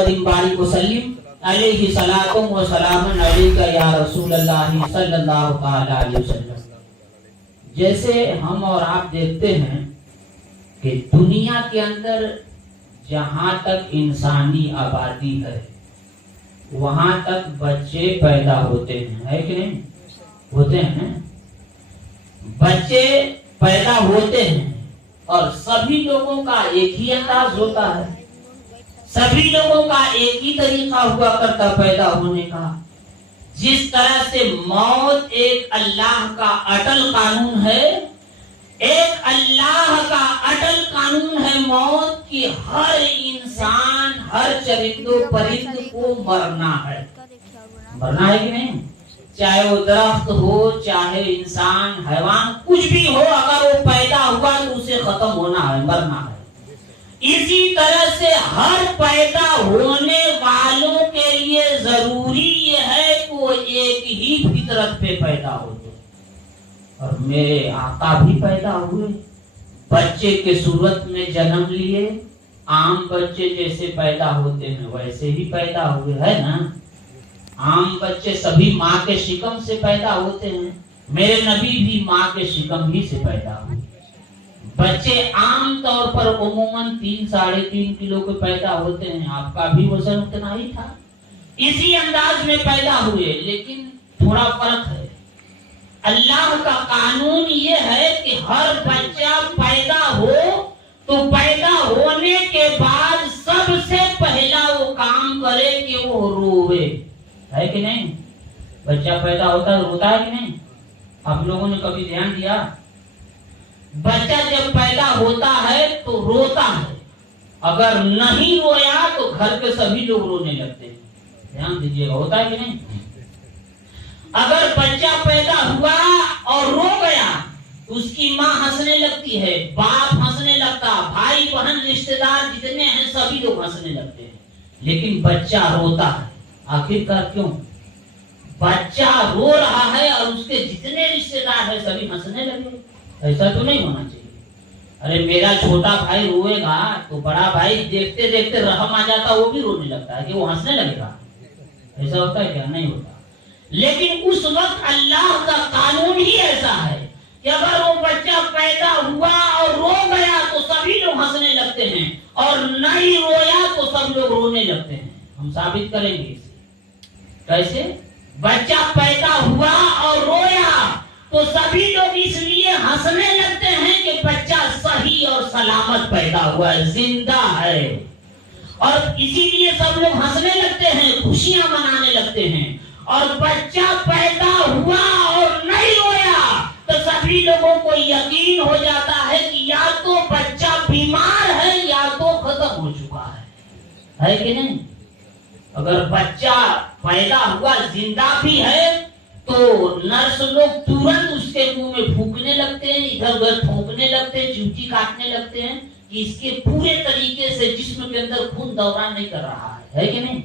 محمد بارک وسلم علیہ صلاۃ و سلام علیک یا رسول اللہ صلی اللہ تعالی علیہ وسلم۔ جیسے ہم اور آپ دیکھتے ہیں کہ دنیا کے اندر جہاں تک انسانی آبادی ہے وہاں تک بچے پیدا ہوتے ہیں، ہے کہ نہیں؟ ہوتے ہیں، بچے پیدا ہوتے ہیں اور سبھی لوگوں کا ایک ہی انداز ہوتا ہے، سبھی لوگوں کا ایک ہی طریقہ ہوا کرتا پیدا ہونے کا۔ جس طرح سے موت ایک اللہ کا اٹل قانون ہے، ایک اللہ کا اٹل قانون ہے موت کی، ہر انسان ہر چرند و پرند کو مرنا ہے، مرنا ہے کہ نہیں؟ چاہے وہ درخت ہو، چاہے انسان، حیوان، کچھ بھی ہو، اگر وہ پیدا ہوا تو اسے ختم ہونا ہے، مرنا ہے۔ اسی طرح سے ہر پیدا ہونے والوں کے لیے ضروری یہ ہے کہ وہ ایک ہی فطرت پہ پیدا ہوتے۔ اور میرے آقا بھی پیدا ہوئے، بچے کے صورت میں جنم لیے، عام بچے جیسے پیدا ہوتے ہیں ویسے ہی پیدا ہوئے، ہے نا؟ عام بچے سبھی ماں کے شکم سے پیدا ہوتے ہیں، میرے نبی بھی ماں کے شکم ہی سے پیدا ہوئے۔ بچے عام طور پر عموماً 3-3.5 کلو کے پیدا ہوتے ہیں، آپ کا بھی وزن اتنا ہی تھا، اسی انداز میں پیدا ہوئے، لیکن تھوڑا فرق ہے۔ اللہ کا قانون یہ ہے کہ ہر بچہ پیدا ہو تو پیدا ہونے کے بعد سب سے پہلا وہ کام کرے کہ وہ روے، ہے کہ نہیں؟ بچہ پیدا ہوتا ہے روتا ہے کہ نہیں؟ آپ لوگوں نے کبھی دھیان دیا؟ بچہ جب پیدا ہوتا ہے تو روتا ہے، اگر نہیں رویا تو گھر کے سبھی لوگ رونے لگتے ہیں، دھیان دیجیے گا، ہوتا ہے کہ نہیں؟ اگر بچہ پیدا ہوا اور رو گیا تو اس کی ماں ہنسنے لگتی ہے، باپ ہنسنے لگتا، بھائی بہن رشتہ دار جتنے ہیں سبھی لوگ ہنسنے لگتے ہیں، لیکن بچہ روتا ہے۔ آخر کار کیوں؟ بچہ رو رہا ہے اور اس کے جتنے رشتہ دار ہیں سبھی ہنسنے لگے، ایسا تو نہیں ہونا چاہیے۔ ارے میرا چھوٹا بھائی روئے گا تو بڑا بھائی دیکھتے دیکھتے رحم آ جاتا، وہ بھی رونے لگتا ہے کہ وہ ہنسنے لگے گا، ایسا ہوتا ہے کیا؟ نہیں ہوتا۔ لیکن اس وقت اللہ کا قانون ہی ایسا ہے کہ اگر وہ بچہ پیدا ہوا اور رو گیا تو سبھی لوگ ہنسنے لگتے ہیں، اور نہیں رویا تو سب لوگ رونے لگتے ہیں۔ ہم ثابت کریں گے اسے کیسے؟ بچہ پیدا ہوا اور رویا تو سبھی لوگ اس لیے ہنسنے لگتے ہیں کہ بچہ صحیح اور سلامت پیدا ہوا ہے، زندہ ہے، اور اسی لیے سب لوگ ہنسنے لگتے ہیں، خوشیاں منانے لگتے ہیں۔ اور بچہ پیدا ہوا اور نہیں رویا تو سبھی لوگوں کو یقین ہو جاتا ہے کہ یا تو بچہ بیمار ہے یا تو ختم ہو چکا ہے کہ نہیں؟ اگر بچہ پیدا ہوا زندہ بھی ہے تو نرس لوگ ترنت اس کے منہ میں پھونکنے لگتے ہیں، ادھر ادھر پھونکنے لگتے ہیں، چمٹی کاٹنے لگتے ہیں کہ اس کے پورے طریقے سے جسم کے اندر خون دوران نہیں کر رہا ہے کہ نہیں؟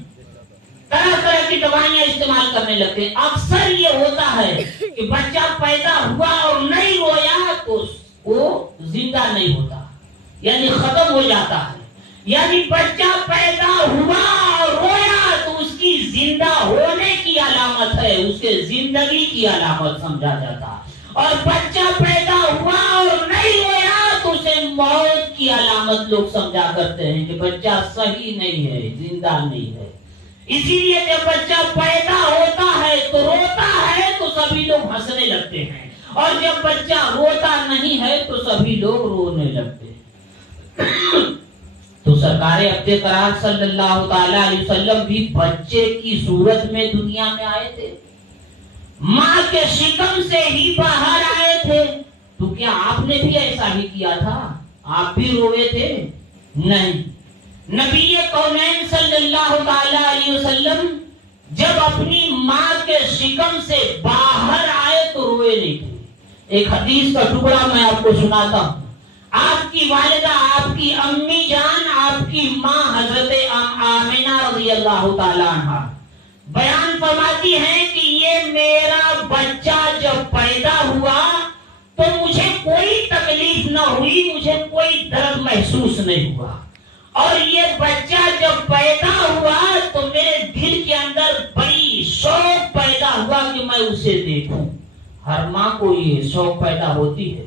طرح طرح کی دوائیاں استعمال کرنے لگتے ہیں۔ اکثر یہ ہوتا ہے کہ بچہ پیدا ہوا اور نہیں رویا تو وہ زندہ نہیں ہوتا، یعنی ختم ہو جاتا ہے۔ یعنی بچہ پیدا ہوا اور رویا تو اس کی زندہ ہونے کی علامت ہے، اس کے زندگی کی علامت سمجھا جاتا ہے، اور بچہ پیدا ہوا اور نہیں رویا تو اسے موت کی علامت لوگ سمجھا کرتے ہیں کہ بچہ صحیح نہیں ہے، زندہ نہیں ہے۔ اسی لیے جب بچہ پیدا ہوتا ہے تو روتا ہے تو سبھی لوگ ہنسنے لگتے ہیں، اور جب بچہ روتا نہیں ہے تو سبھی لوگ رونے لگتے ہیں۔ تو سرکار عبد قرار صلی اللہ تعالی علیہ وسلم بھی بچے کی صورت میں دنیا میں آئے تھے، ماں کے شکم سے ہی باہر آئے تھے۔ تو کیا آپ نے بھی ایسا ہی کیا تھا؟ آپ بھی روئے تھے؟ نہیں۔ نبی کونین صلی اللہ تعالی علیہ وسلم جب اپنی ماں کے شکم سے باہر آئے تو روئے نہیں تھے۔ ایک حدیث کا ٹکڑا میں آپ کو سناتا ہوں۔ آپ کی والدہ، آپ کی امی جان، آپ کی ماں حضرت آمنہ رضی اللہ تعالی عنہ بیان فرماتی ہیں کہ یہ میرا بچہ جب پیدا ہوا تو مجھے کوئی تکلیف نہ ہوئی، مجھے کوئی درد محسوس نہیں ہوا، اور یہ بچہ جب پیدا ہوا اسے دیکھوں. ہر ماں کو یہ شوق پیدا ہوتی ہے،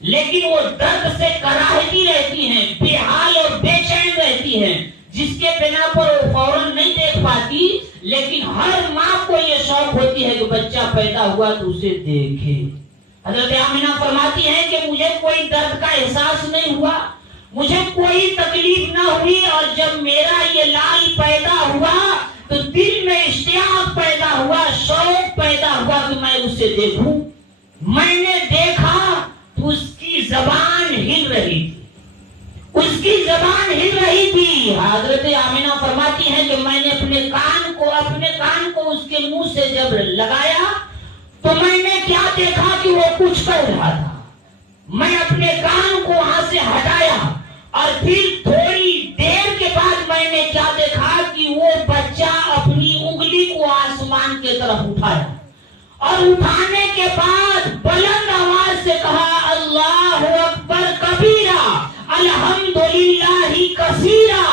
لیکن وہ درد سے کراہتی رہتی ہیں، بے حال اور بے چین رہتی ہیں، جس کے بنا پر وہ فوراً نہیں دیکھ پاتی. لیکن ہر ماں کو یہ شوق ہوتی ہے کہ بچہ پیدا ہوا تو اسے دیکھے. حضرت آمنہ فرماتی ہیں کہ مجھے کوئی درد کا احساس نہیں ہوا، مجھے کوئی تکلیف نہ ہوئی، اور جب میرا یہ لال پیدا ہوا تو دل میں اشتیاق پیدا ہوا، شوق پیدا ہوا کہ میں اسے دیکھوں. میں نے دیکھا تو اس کی زبان ہل رہی تھی، اس کی زبان ہل رہی تھی. حضرت آمنہ فرماتی ہیں کہ میں نے اپنے کان کو اس کے منہ سے جب لگایا تو میں نے کیا دیکھا کہ وہ کچھ کر رہا تھا. میں اپنے کان کو وہاں سے ہٹایا اور پھر تھوڑی دیر کے بعد میں نے کیا دیکھا کہ وہ بچہ اپنی انگلی کو آسمان کی طرف اٹھایا، اور اٹھانے کے بعد بلند آواز سے کہا اللہ اکبر کبیرہ الحمدللہ کثیرہ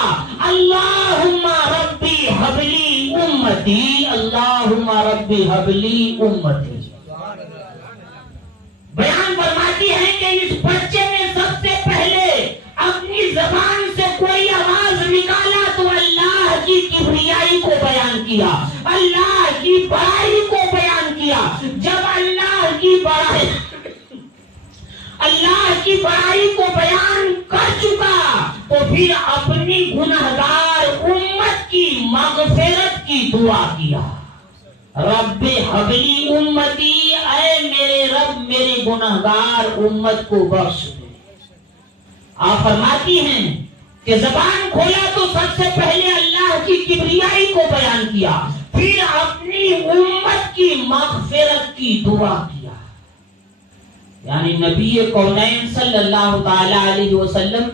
اللہم ربی حبلی امتی اللہم ربی حبلی امتی. بیان فرماتی ہے کہ اس بچے نے سب سے پہلے اپنی زبان سے کوئی آواز نکالا تو اللہ کی کبریائی کو بیان کیا، اللہ کی بڑائی کو بیان کیا. جب اللہ کی بڑائی کو بیان کر چکا تو پھر اپنی گنہگار امت کی مغفرت کی دعا کیا. رب حبلی امتی، اے میرے رب میری گنہگار امت کو بخش دے. آپ فرماتی ہیں کہ زبان کھولا تو سب سے پہلے اللہ کی کبریائی کو بیان کیا، پھر اپنی امت کی مغفرت کی دعا کیا. یعنی نبی کونین صلی اللہ تعالی علیہ وسلم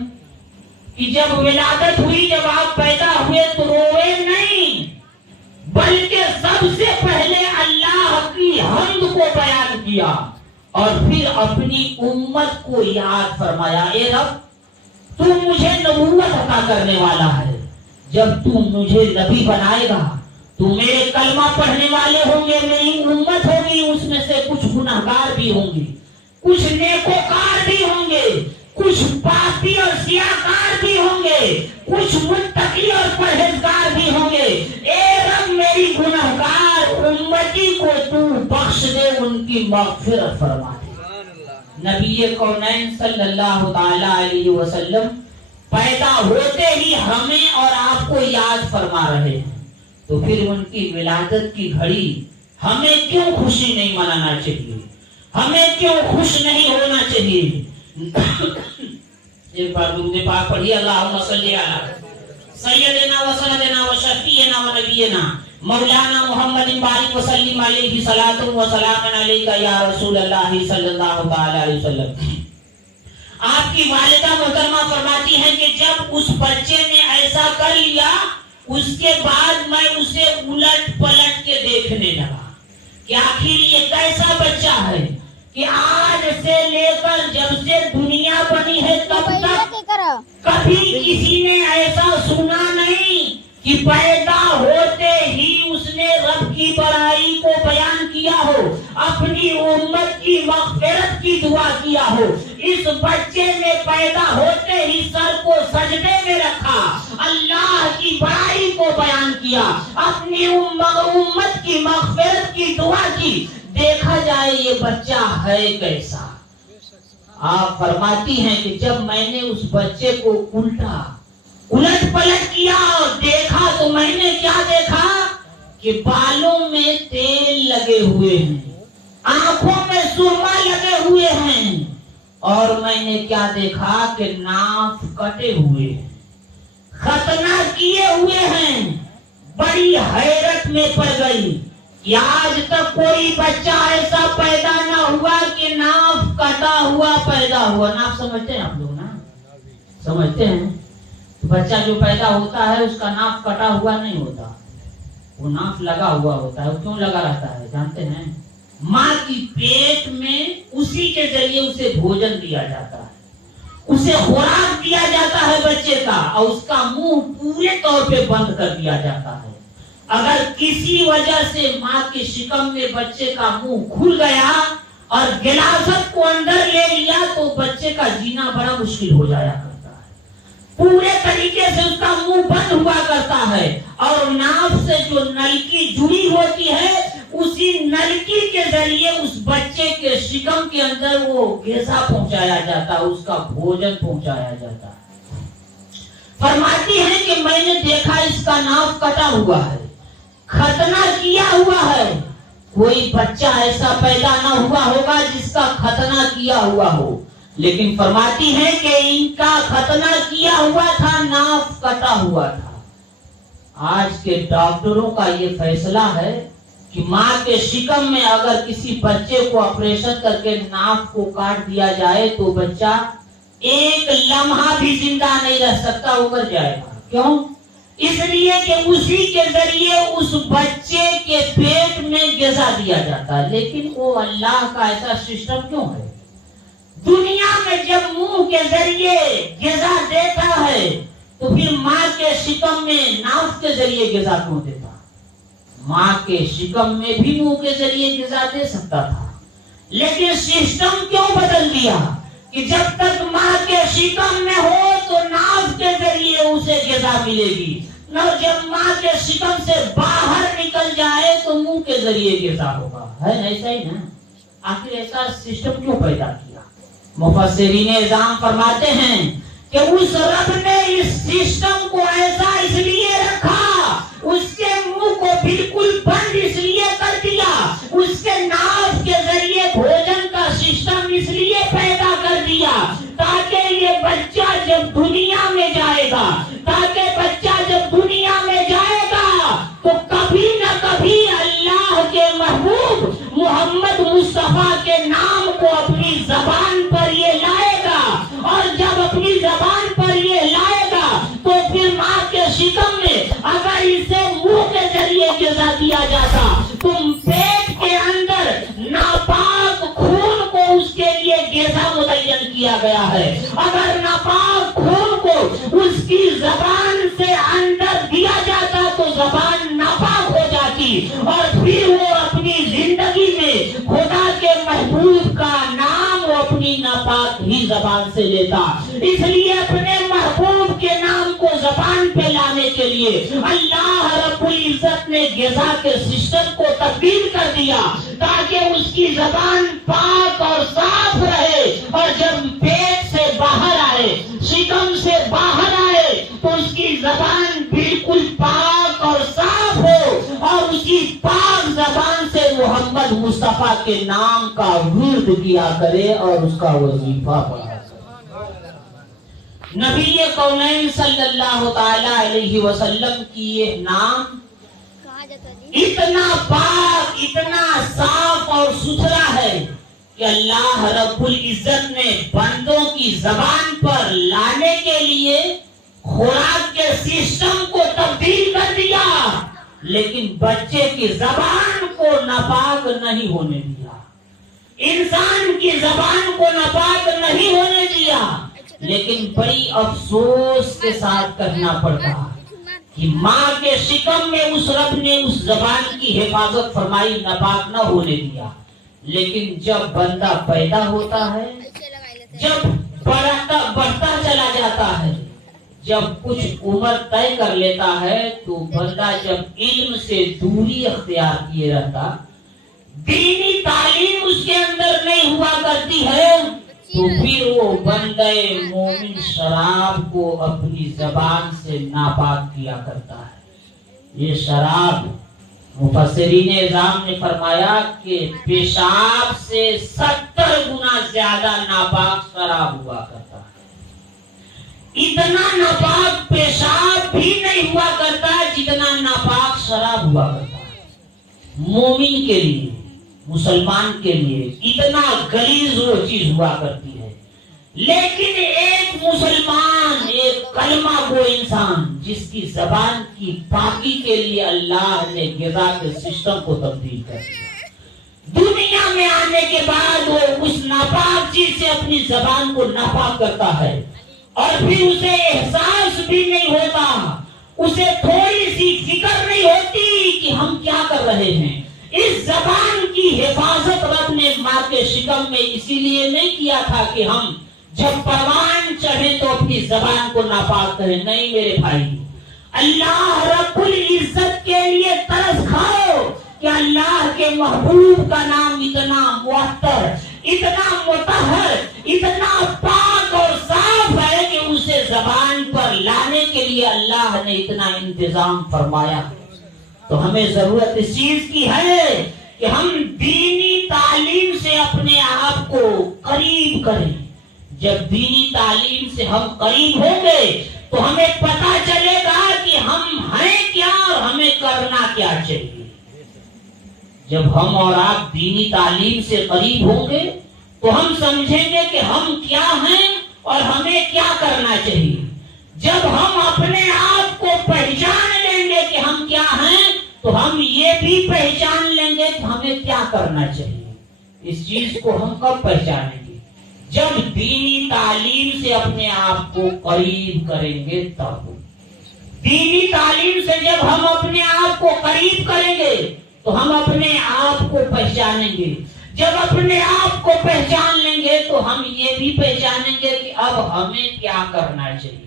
کی جب ولادت ہوئی، جب آپ پیدا ہوئے تو روئے نہیں، بلکہ سب سے پہلے اللہ کی حمد کو بیان کیا اور پھر اپنی امت کو یاد فرمایا. اے رب تو مجھے نبوت عطا کرنے والا ہے، جب تو مجھے نبی بنائے گا تو میرے کلمہ پڑھنے والے ہوں گے، میری امت ہوگی، اس میں سے کچھ گنہگار بھی ہوں گے، کچھ نیکوکار بھی ہوں گے، کچھ پاپی اور سیاکار بھی ہوں گے، کچھ متقی اور پرہیزگار بھی ہوں گے. اے رب میری گنہگار امتی کو تو بخش دے، ان کی مغفرت فرما دے. نبی کونین صلی اللہ تعالی علیہ وسلم پیدا ہوتے ہی ہمیں اور آپ کو یاد فرما رہے ہیں، تو پھر ان کی ولادت کی گھڑی ہمیں کیوں خوشی نہیں منانا چاہیے، ہمیں کیوں خوش نہیں ہونا چاہیے. ایک بار درود پاک پڑھیے، اللہم صلی علی سیدنا و سندنا و شفیعنا و نبینا مولانا محمد بارک وسلم علیہ صلاۃ و سلام علیک یا رسول اللہ صلی اللہ تعالی علیہ وسلم. آپ کی والدہ محترمہ فرماتی ہیں کہ جب اس بچے نے ایسا کر لیا، اس کے بعد میں اسے الٹ پلٹ کے دیکھنے لگا کہ آخر یہ کیسا بچہ ہے کہ آج سے لے کر جب سے دنیا بنی ہے تب تک کبھی کسی نے ایسا سنا نہیں کہ پیدا ہوتے ہی اس نے رب کی بڑائی کو بیان کیا ہو، اپنی امت کی مغفرت کی دعا کیا ہو. اس بچے نے پیدا ہوتے ہی سر کو سجدے میں رکھا، اللہ کی بڑائی کو بیان کیا، اپنی امت کی مغفرت کی دعا کی. دیکھا جائے یہ بچہ ہے کیسا. آپ فرماتی ہیں کہ جب میں نے اس بچے کو الٹ پلٹ کیا اور دیکھا تو میں نے کیا دیکھا کہ بالوں میں تیل لگے ہوئے ہیں، آنکھوں میں سرما لگے ہوئے ہیں، اور میں نے کیا دیکھا کہ ناف کٹے ہوئے ہیں، ختنہ کیے ہوئے ہیں. بڑی حیرت میں پڑ گئی کہ آج تک کوئی بچہ ایسا پیدا نہ ہوا کہ ناف کٹا ہوا پیدا ہوا. ناف سمجھتے ہیں آپ لوگ نا؟ سمجھتے ہیں. بچہ جو پیدا ہوتا ہے اس کا ناف کٹا ہوا نہیں ہوتا، وہ ناف لگا ہوا ہوتا ہے. وہ کیوں لگا رہتا ہے جانتے ہیں؟ ماں کی پیٹ میں اسی کے ذریعے اسے بھوجن دیا جاتا ہے، اسے خوراک دیا جاتا ہے بچے کا، اور اس کا منہ پورے طور پہ بند کر دیا جاتا ہے. اگر کسی وجہ سے ماں کے شکم میں بچے کا منہ کھل گیا اور غلاظت کو اندر لے لیا تو بچے کا جینا بڑا مشکل ہو جایا کرتا ہے، پورے طریقے سے اس کا منہ بند ہوا کرتا ہے، اور ناف سے جو نلکی جڑی ہوتی ہے اسی نلکی کے ذریعے اس بچے کے شکم کے اندر وہ غذا پہنچایا جاتا ہے، اس کا بھوجن پہنچایا جاتا ہے۔ فرماتی ہے کہ میں نے دیکھا اس کا ناف کٹا ہوا ہے، ختنہ کیا ہوا ہے، کوئی بچہ ایسا پیدا نہ ہوا ہوگا جس کا ختنہ کیا ہوا ہو، لیکن فرماتی ہے کہ ان کا ختنہ کیا ہوا تھا، ناف کٹا ہوا تھا۔ آج کے ڈاکٹروں کا یہ فیصلہ ہے کہ ماں کے شکم میں اگر کسی بچے کو آپریشن کر کے ناف کو کاٹ دیا جائے تو بچہ ایک لمحہ بھی زندہ نہیں رہ سکتا، وہ مر جائے گا۔ کیوں؟ اس لیے کہ اسی کے ذریعے اس بچے کے پیٹ میں غذا دیا جاتا ہے۔ لیکن وہ اللہ کا ایسا سسٹم کیوں ہے؟ دنیا میں جب منہ کے ذریعے غذا دیتا ہے تو پھر ماں کے شکم میں ناف کے ذریعے غذا کیوں دیتا؟ ماں کے شکم میں بھی منہ کے ذریعے غذا دے سکتا تھا، لیکن سسٹم کیوں بدل دیا کہ جب تک ماں کے شکم میں ہو تو ناف کے ذریعے اسے غذا ملے گی، نہ جب ماں کے شکم سے باہر نکل جائے تو منہ کے ذریعے غذا ہوگا۔ ہے ایسا ہی نا؟ آخر ایسا سسٹم کیوں پیدا کیا؟ مفسرین اعظام فرماتے ہیں کہ اس رب نے اس سسٹم کو ایسا اس لیے رکھا، اس کے منہ کو بالکل بند اس لیے کر دیا، اس کے ناف کے ذریعے بھوجن کا سسٹم اس لیے پیدا کر دیا تاکہ یہ بچہ جب دنیا میں جائے گا، تو کبھی نہ کبھی اللہ کے محبوب محمد مصطفیٰ کے نام کو اپنی زبان پر یہ لائے گا، اور جب اپنی زبان پر یہ لائے گا تو پھر ماں کے شکم میں اگر اسے منہ کے ذریعے غذا دیا جاتا تو پیٹ کے اندر ناپاک خون کو اس کے لیے غذا متعین کیا گیا ہے، اگر ناپاک خون کو اس کی زبان سے اندر دیا جاتا تو زبان ناپاک ہو جاتی، اور پھر وہ اپنی زندگی میں خدا کے محبوب کا نام وہ اپنی ناپاک ہی زبان سے لیتا۔ اس لیے اپنے محبوب کے نام کو زبان پہ لانے کے لیے اللہ رب العزت نے غذا کے سسٹم کو تبدیل کر دیا تاکہ اس کی زبان پاک اور صاف رہے، اور جب پیٹ سے باہر آئے، شکم سے باہر آئے تو اس کی زبان بالکل پاک اور صاف ہو، اور اسی پاک زبان سے محمد مصطفیٰ کے نام کا ورد کیا کرے اور اس کا وظیفہ پڑھا۔ نبی کونین صلی اللہ تعالی علیہ وسلم کی یہ نام اتنا پاک، اتنا صاف اور ستھرا ہے کہ اللہ رب العزت نے بندوں کی زبان پر لانے کے لیے خوراک کے سسٹم کو تبدیل کر دیا، لیکن بچے کی زبان کو ناپاک نہیں ہونے دیا، انسان کی زبان کو ناپاک نہیں ہونے دیا۔ لیکن بڑی افسوس کے ساتھ کرنا پڑتا کہ ماں کے شکم میں اس رب نے اس زبان کی حفاظت فرمائی، ناپاک نہ ہونے دیا، لیکن جب بندہ پیدا ہوتا ہے، جب بڑھتا چلا جاتا ہے، جب کچھ عمر طے کر لیتا ہے تو بندہ جب علم سے دوری اختیار کیے رہتا، دینی تعلیم اس کے اندر نہیں ہوا کرتی ہے، تو پھر وہ بندے مومن شراب کو اپنی زبان سے ناپاک کیا کرتا ہے۔ یہ شراب مفسرین اعظام نے فرمایا کہ پیشاب سے 70 گنا زیادہ ناپاک شراب ہوا کرتا ہے۔ اتنا ناپاک پیشاب بھی نہیں ہوا کرتا جتنا ناپاک شراب ہوا کرتا ہے۔ مومن کے لیے، مسلمان کے لیے اتنا غلیظ وہ چیز ہوا کرتی ہے، لیکن ایک مسلمان، ایک کلمہ گو انسان جس کی زبان کی پاکی کے لیے اللہ نے غذا کے سسٹم کو تبدیل کر دیا، دنیا میں آنے کے بعد وہ اس ناپاک چیز سے اپنی زبان کو ناپاک کرتا ہے، اور پھر اسے احساس بھی نہیں ہوتا، اسے تھوڑی سی فکر نہیں ہوتی کے شکم میں اسی لیے نہیں کیا تھا کہ ہم جب پروان چڑھے تو اپنی زبان کو ناپاک کریں. نہیں میرے بھائی، اللہ رب العزت کے لیے ترس کھاؤ کہ اللہ کے محبوب کا نام اتنا معطر، اتنا مطہر، اتنا پاک اور صاف ہے کہ اسے زبان پر لانے کے لیے اللہ نے اتنا انتظام فرمایا. تو ہمیں ضرورت اس چیز کی ہے کہ ہم دینی تعلیم سے اپنے آپ کو قریب کریں. جب دینی تعلیم سے ہم قریب ہوں گے تو ہمیں پتا چلے گا کہ ہم ہیں کیا اور ہمیں کرنا کیا چاہیے. جب ہم اور آپ دینی تعلیم سے قریب ہوں گے تو ہم سمجھیں گے کہ ہم کیا ہیں اور ہمیں کیا کرنا چاہیے. جب ہم اپنے آپ کو پہچان لیں گے کہ ہم کیا ہیں تو ہم یہ بھی پہچان لیں گے کہ ہمیں کیا کرنا چاہیے. اس چیز کو ہم کب پہچانیں گے؟ جب دینی تعلیم سے اپنے آپ کو قریب کریں گے تب. دینی تعلیم سے جب ہم اپنے آپ کو قریب کریں گے تو ہم اپنے آپ کو پہچانیں گے. جب اپنے آپ کو پہچان لیں گے تو ہم یہ بھی پہچانیں گے کہ اب ہمیں کیا کرنا چاہیے.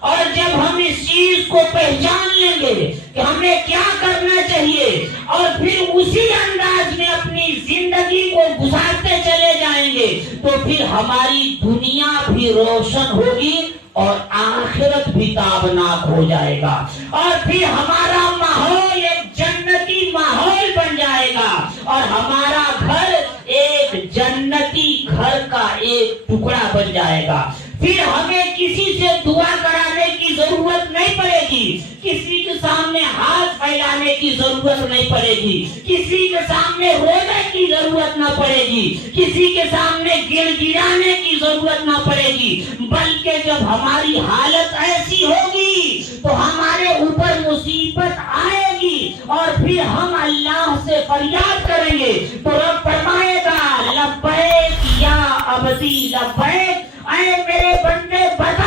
اور جب ہم اس چیز کو پہچان لیں گے کہ ہمیں کیا کرنا چاہیے اور پھر اسی انداز میں اپنی زندگی کو گزارتے چلے جائیں گے تو پھر ہماری دنیا بھی روشن ہوگی اور آخرت بھی تابناک ہو جائے گا. اور پھر ہمارا ماحول ایک جنتی ماحول بن جائے گا اور ہمارا گھر ایک جنتی گھر کا ایک ٹکڑا بن جائے گا. پھر ہمیں کسی سے دعا کرانے کی ضرورت نہیں پڑے گی، کسی کے سامنے ہاتھ پھیلانے کی ضرورت نہیں پڑے گی، کسی کے سامنے رونے کی ضرورت نہ پڑے گی، کسی کے سامنے گر گرانے کی ضرورت نہ پڑے گی. بلکہ جب ہماری حالت ایسی ہوگی تو ہمارے اوپر مصیبت آئے گی اور پھر ہم اللہ سے فریاد کریں گے تو رب فرمائے گا لبیک یا عبدی لبیک، اے میرے بندے بتا